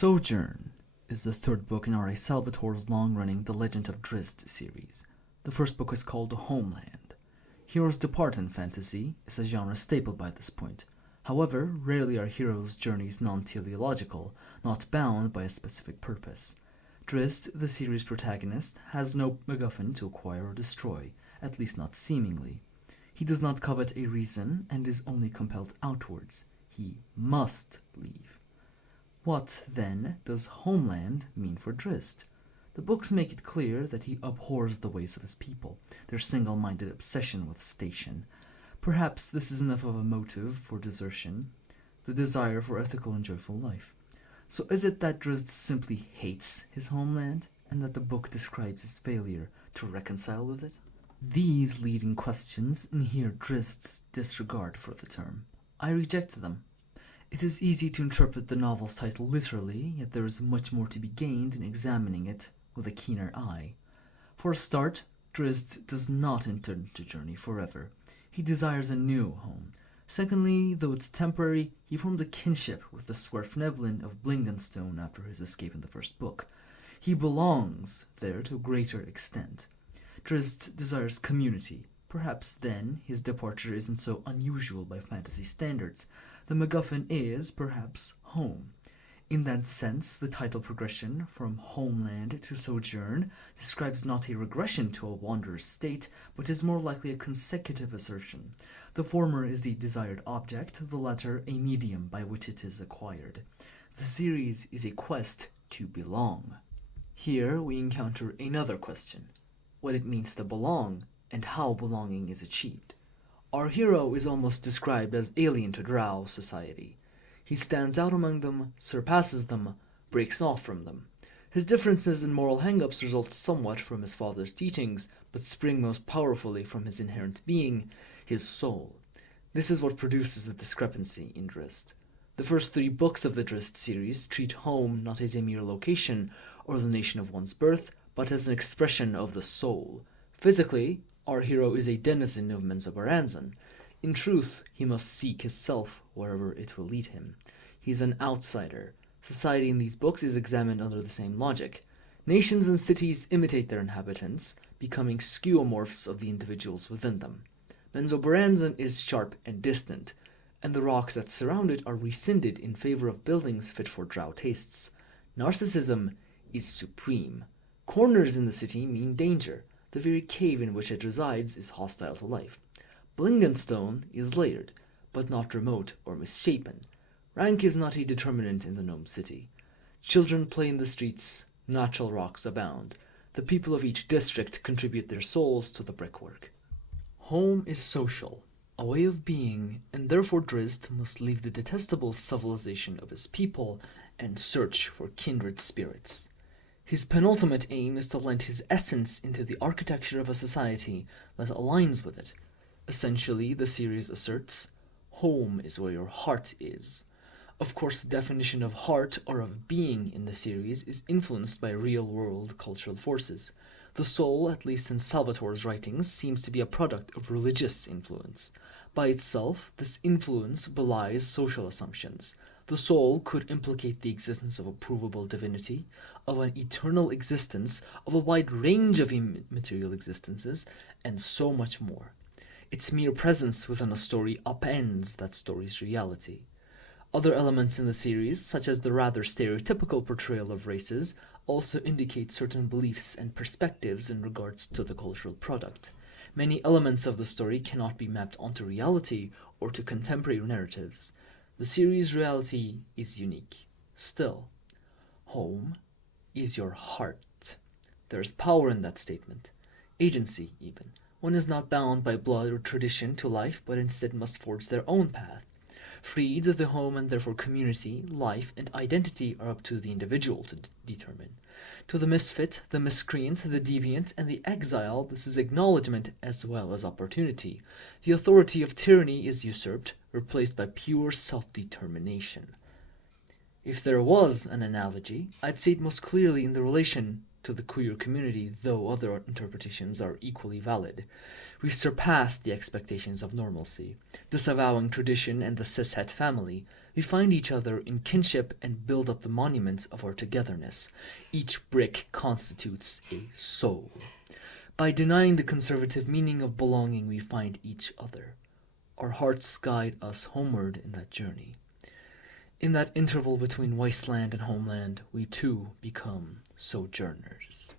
Sojourn is the third book in R.A. Salvatore's long-running The Legend of Drizzt series. The first book is called Homeland. Heroes depart in fantasy is a genre staple by this point. However, rarely are heroes' journeys non-teleological, not bound by a specific purpose. Drizzt, the series' protagonist, has no MacGuffin to acquire or destroy, at least not seemingly. He does not covet a reason and is only compelled outwards. He must leave. What, then, does Homeland mean for Drizzt? The books make it clear that he abhors the ways of his people, their single-minded obsession with station. Perhaps this is enough of a motive for desertion, the desire for ethical and joyful life. So is it that Drizzt simply hates his homeland, and that the book describes his failure to reconcile with it? These leading questions inhere Drizzt's disregard for the term. I reject them. It is easy to interpret the novel's title literally, yet there is much more to be gained in examining it with a keener eye. For a start, Drizzt does not intend to journey forever. He desires a new home. Secondly, though it's temporary, he formed a kinship with the Swerfneblin of Blingdenstone after his escape in the first book. He belongs there to a greater extent. Drizzt desires community. Perhaps then his departure isn't so unusual by fantasy standards. The MacGuffin is, perhaps, home. In that sense, the title progression from Homeland to Sojourn describes not a regression to a wanderer's state, but is more likely a consecutive assertion. The former is the desired object, the latter a medium by which it is acquired. The series is a quest to belong. Here we encounter another question: what it means to belong, and how belonging is achieved. Our hero is almost described as alien to Drow society. He stands out among them, surpasses them, breaks off from them. His differences and moral hang-ups result somewhat from his father's teachings, but spring most powerfully from his inherent being, his soul. This is what produces the discrepancy in Drizzt. The first 3 books of the Drizzt series treat home not as a mere location or the nation of one's birth, but as an expression of the soul. Physically, our hero is a denizen of Menzoberranzan. In truth, he must seek his self wherever it will lead him. He is an outsider. Society in these books is examined under the same logic. Nations and cities imitate their inhabitants, becoming skeuomorphs of the individuals within them. Menzoberranzan is sharp and distant, and the rocks that surround it are rescinded in favor of buildings fit for Drow tastes. Narcissism is supreme. Corners in the city mean danger. The very cave in which it resides is hostile to life. Blingdenstone is layered, but not remote or misshapen. Rank is not a determinant in the gnome city. Children play in the streets, natural rocks abound. The people of each district contribute their souls to the brickwork. Home is social, a way of being, and therefore Drizzt must leave the detestable civilization of his people and search for kindred spirits. His penultimate aim is to lend his essence into the architecture of a society that aligns with it. Essentially, the series asserts, home is where your heart is. Of course, the definition of heart or of being in the series is influenced by real-world cultural forces. The soul, at least in Salvatore's writings, seems to be a product of religious influence. By itself, this influence belies social assumptions. The soul could implicate the existence of a provable divinity, of an eternal existence, of a wide range of immaterial existences, and so much more. Its mere presence within a story upends that story's reality. Other elements in the series, such as the rather stereotypical portrayal of races, also indicate certain beliefs and perspectives in regards to the cultural product. Many elements of the story cannot be mapped onto reality or to contemporary narratives. The series' reality is unique. Still, home is your heart. There is power in that statement. Agency, even. One is not bound by blood or tradition to life, but instead must forge their own path. Freed, the home and therefore community, life, and identity are up to the individual to determine. To the misfit, the miscreant, the deviant, and the exile, this is acknowledgement as well as opportunity. The authority of tyranny is usurped, replaced by pure self-determination. If there was an analogy, I'd see it most clearly in the relation to the queer community, though other interpretations are equally valid. We surpassed the expectations of normalcy, disavowing tradition and the cishet family. We find each other in kinship and build up the monuments of our togetherness. Each brick constitutes a soul. By denying the conservative meaning of belonging, we find each other. Our hearts guide us homeward in that journey. In that interval between wasteland and homeland, we too become sojourners.